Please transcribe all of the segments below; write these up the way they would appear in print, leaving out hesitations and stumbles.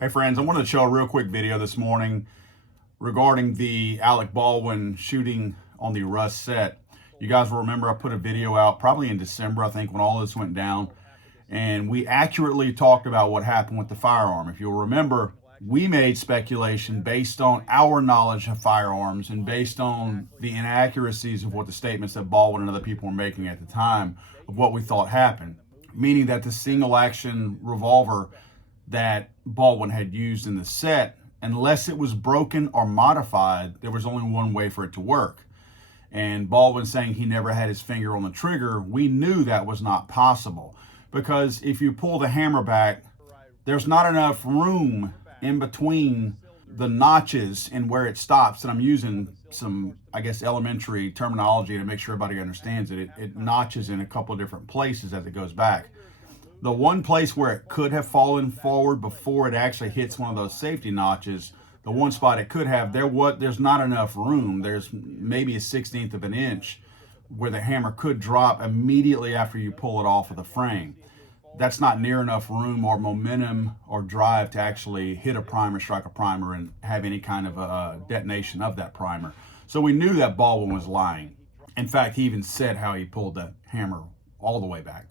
Hey friends, I wanted to show a real quick video this morning regarding the Alec Baldwin shooting on the Rust set. You guys will remember I put a video out probably in December, I think, when all this went down. And we accurately talked about what happened with the firearm. If you'll remember, we made speculation based on our knowledge of firearms and based on the inaccuracies of what the statements that Baldwin and other people were making at the time of what we thought happened. Meaning that the single action revolver that Baldwin had used in the set, unless it was broken or modified, there was only one way for it to work. And Baldwin saying he never had his finger on the trigger, we knew that was not possible. Because if you pull the hammer back, there's not enough room in between the notches and where it stops. And I'm using some, I guess, elementary terminology to make sure everybody understands it. It notches in a couple of different places as it goes back. The one place where it could have fallen forward before it actually hits one of those safety notches, the one spot it could have, there's not enough room. There's maybe a 1/16 of an inch where the hammer could drop immediately after you pull it off of the frame. That's not near enough room or momentum or drive to actually hit a primer, strike a primer, and have any kind of a detonation of that primer. So we knew that Baldwin was lying. In fact, he even said how he pulled the hammer all the way back.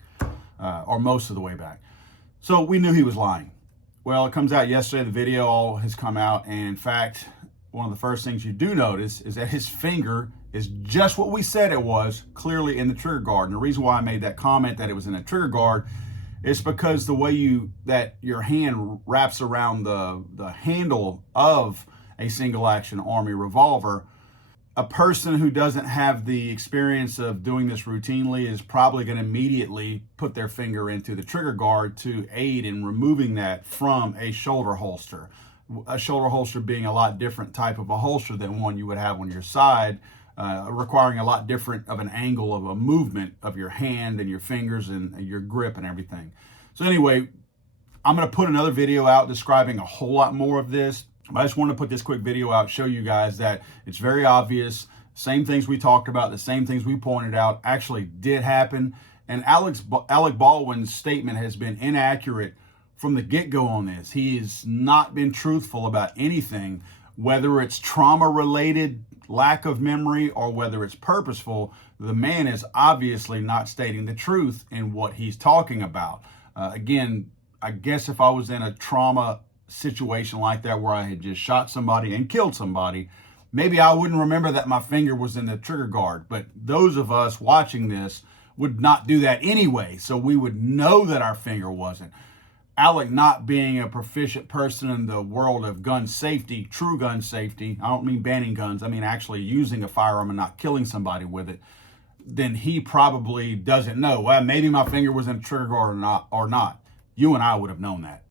Or most of the way back. So we knew he was lying. Well, it comes out yesterday, the video all has come out, and in fact, one of the first things you do notice is that his finger is just what we said it was, clearly in the trigger guard. And the reason why I made that comment that it was in the trigger guard is because the way that your hand wraps around the handle of a single action Army revolver, a person who doesn't have the experience of doing this routinely is probably going to immediately put their finger into the trigger guard to aid in removing that from a shoulder holster. A shoulder holster being a lot different type of a holster than one you would have on your side, requiring a lot different of an angle of a movement of your hand and your fingers and your grip and everything. So anyway, I'm going to put another video out describing a whole lot more of this. I just wanted to put this quick video out, show you guys that it's very obvious. Same things we talked about, the same things we pointed out actually did happen. And Alec Baldwin's statement has been inaccurate from the get-go on this. He has not been truthful about anything, whether it's trauma-related, lack of memory, or whether it's purposeful. The man is obviously not stating the truth in what he's talking about. Again, I guess if I was in a trauma situation like that where I had just shot somebody and killed somebody, maybe I wouldn't remember that my finger was in the trigger guard. But those of us watching this would not do that anyway, so we would know that our finger wasn't. Alec, not being a proficient person in the world of gun safety, true gun safety, I don't mean banning guns, I mean actually using a firearm and not killing somebody with it, then he probably doesn't know, well, maybe my finger was in the trigger guard or not. You and I would have known that.